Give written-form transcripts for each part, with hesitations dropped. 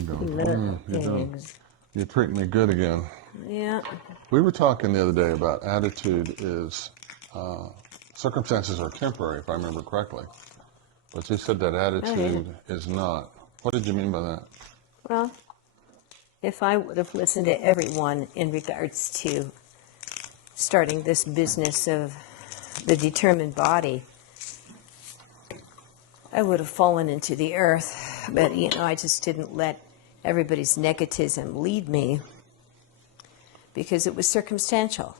keep going. Eggs. You're treating me good again. Yeah. We were talking the other day about attitude is, circumstances are temporary, if I remember correctly. But you said that attitude is not. What did you mean by that? Well, if I would have listened to everyone in regards to starting this business of the determined body, I would have fallen into the earth. But, I just didn't let everybody's negativism lead me because it was circumstantial.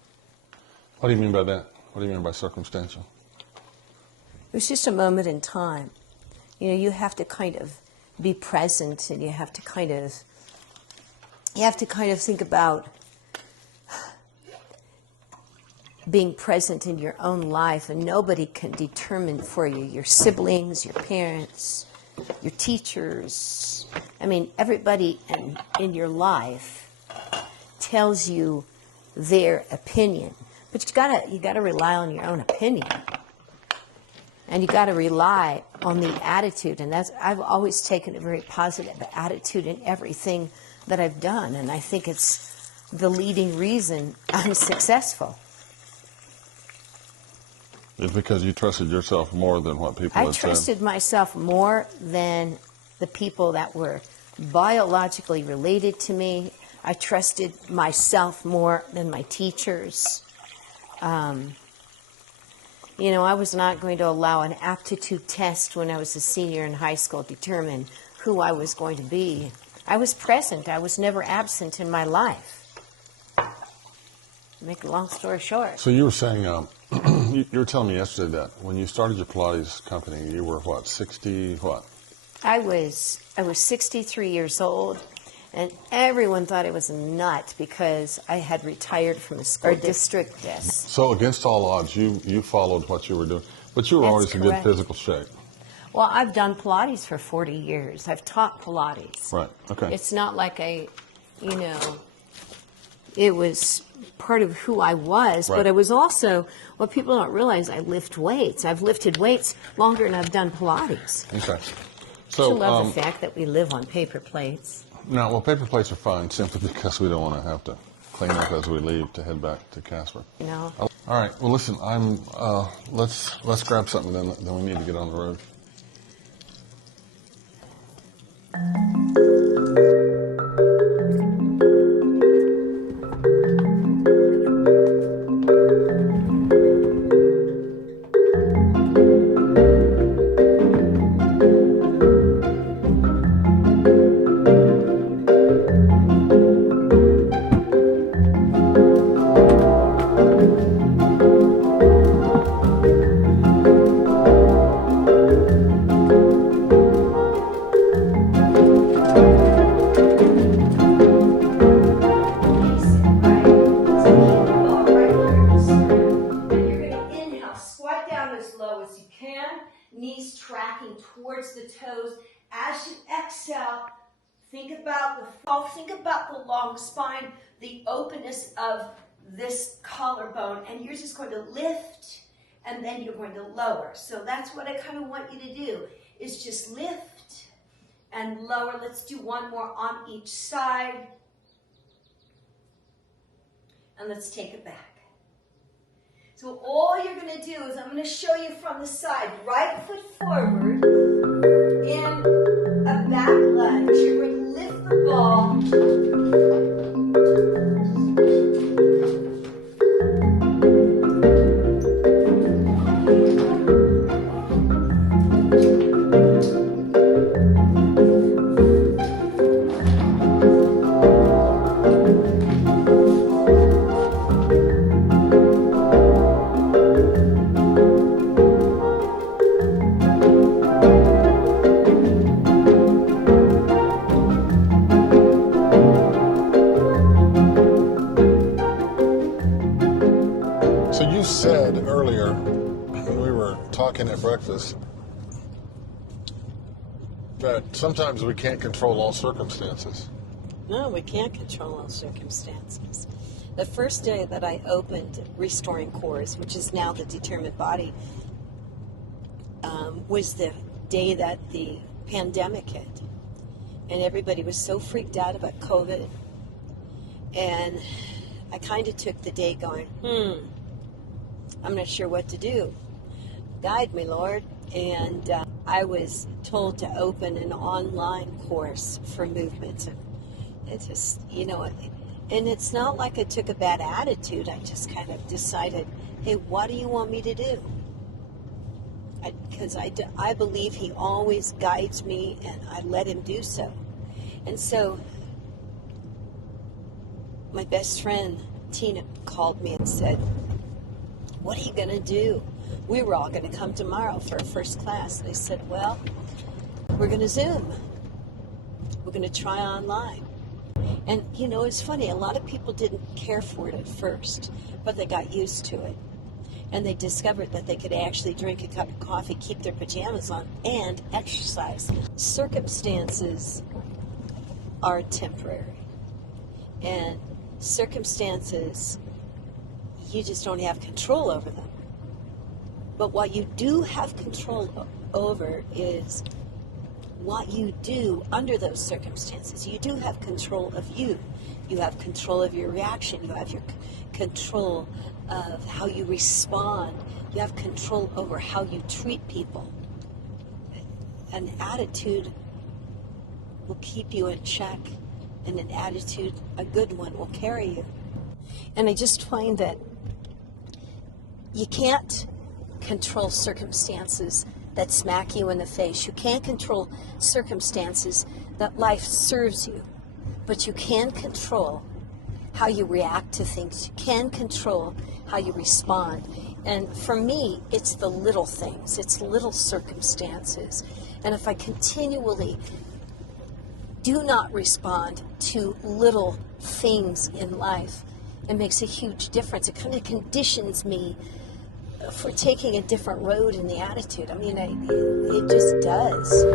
What do you mean by that? What do you mean by circumstantial? It was just a moment in time. You have to kind of be present, and you have to kind of think about being present in your own life, and nobody can determine for you. Your siblings, your parents, your teachers. I mean, everybody in your life tells you their opinion, but you gotta rely on your own opinion. And you got to rely on the attitude, and I've always taken a very positive attitude in everything that I've done, and I think it's the leading reason I'm successful. It's because you trusted yourself more than what people had said. I trusted myself more than the people that were biologically related to me. I trusted myself more than my teachers. I was not going to allow an aptitude test when I was a senior in high school determine who I was going to be. I was present. I was never absent in my life. Make a long story short. So you were saying, you were telling me yesterday that when you started your Pilates company, you were what, 60, what? I was 63 years old. And everyone thought I was a nut because I had retired from a school district. Yes. So against all odds, you followed what you were doing. But you were always in good physical shape. Well, I've done Pilates for 40 years. I've taught Pilates. Right, okay. It's not like it was part of who I was, right. But it was also, what people don't realize, I lift weights. I've lifted weights longer than I've done Pilates. Okay. So, I love the fact that we live on paper plates. No, well, paper plates are fine simply because we don't want to have to clean up as we leave to head back to Casper. All right. Well, listen, let's grab something, then we need to get on the road. Knees tracking towards the toes. As you exhale, think about the long spine, the openness of this collarbone, and you're just going to lift and then you're going to lower. So that's what I kind of want you to do, is just lift and lower. Let's do one more on each side. And let's take it back. So all you're going to do is I'm going to show you from the side. Right foot forward in a back lunge. You're going to lift the ball. Said earlier when we were talking at breakfast that sometimes we can't control all circumstances. No, we can't control all circumstances. The first day that I opened Restoring Cores, which is now the Determined Body, was the day that the pandemic hit. and everybody was so freaked out about COVID. And I kind of took the day going, I'm not sure what to do. Guide me, Lord. And I was told to open an online course for movement. And it just, and it's not like I took a bad attitude. I just kind of decided, hey, what do you want me to do? Because I believe he always guides me, and I let him do so. And so my best friend, Tina, called me and said, what are you going to do? We were all going to come tomorrow for our first class. And I said, well, we're going to Zoom. We're going to try online. And, it's funny. A lot of people didn't care for it at first, but they got used to it. And they discovered that they could actually drink a cup of coffee, keep their pajamas on, and exercise. Circumstances are temporary. And circumstances, you just don't have control over them. But what you do have control over is what you do under those circumstances. You do have control of you. You have control of your reaction. You have your control of how you respond. You have control over how you treat people. An attitude will keep you in check, and an attitude, a good one, will carry you. And I just find that you can't control circumstances that smack you in the face. You can't control circumstances that life serves you, but you can control how you react to things. You can control how you respond. And for me, it's the little things. It's little circumstances. And if I continually do not respond to little things in life, it makes a huge difference. It kind of conditions me for taking a different road in the attitude. I mean, it just does.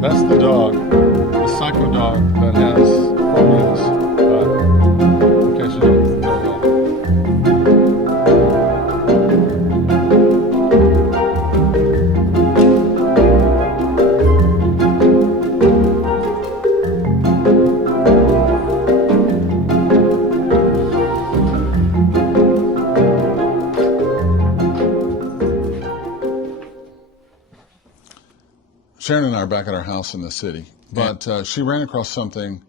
That's the dog, the psycho dog that has phobias. In case you don't know Sharon and I are back at our house in the city, but she ran across something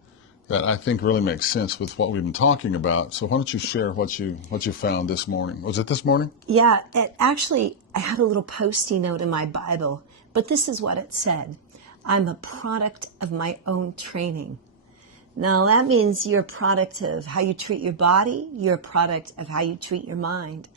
that I think really makes sense with what we've been talking about. So why don't you share what you found this morning? Was it this morning? Yeah, I had a little Post-it note in my Bible, but this is what it said. I'm a product of my own training. Now that means you're a product of how you treat your body. You're a product of how you treat your mind.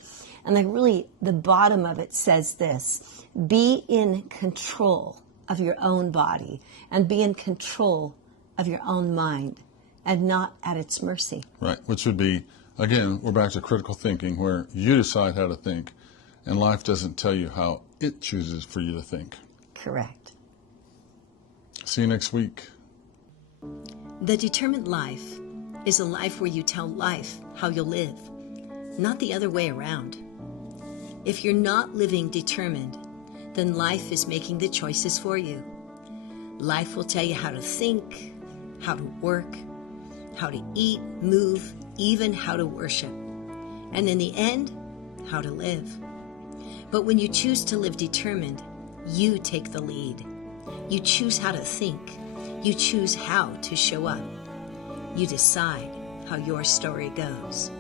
And the bottom of it says this: be in control of your own body and be in control of your own mind and not at its mercy. Right, which would be, again, we're back to critical thinking, where you decide how to think and life doesn't tell you how it chooses for you to think. Correct. See you next week. The determined life is a life where you tell life how you'll live, not the other way around. If you're not living determined, then life is making the choices for you. Life will tell you how to think, how to work, how to eat, move, even how to worship. And in the end, how to live. But when you choose to live determined, you take the lead. You choose how to think. You choose how to show up. You decide how your story goes.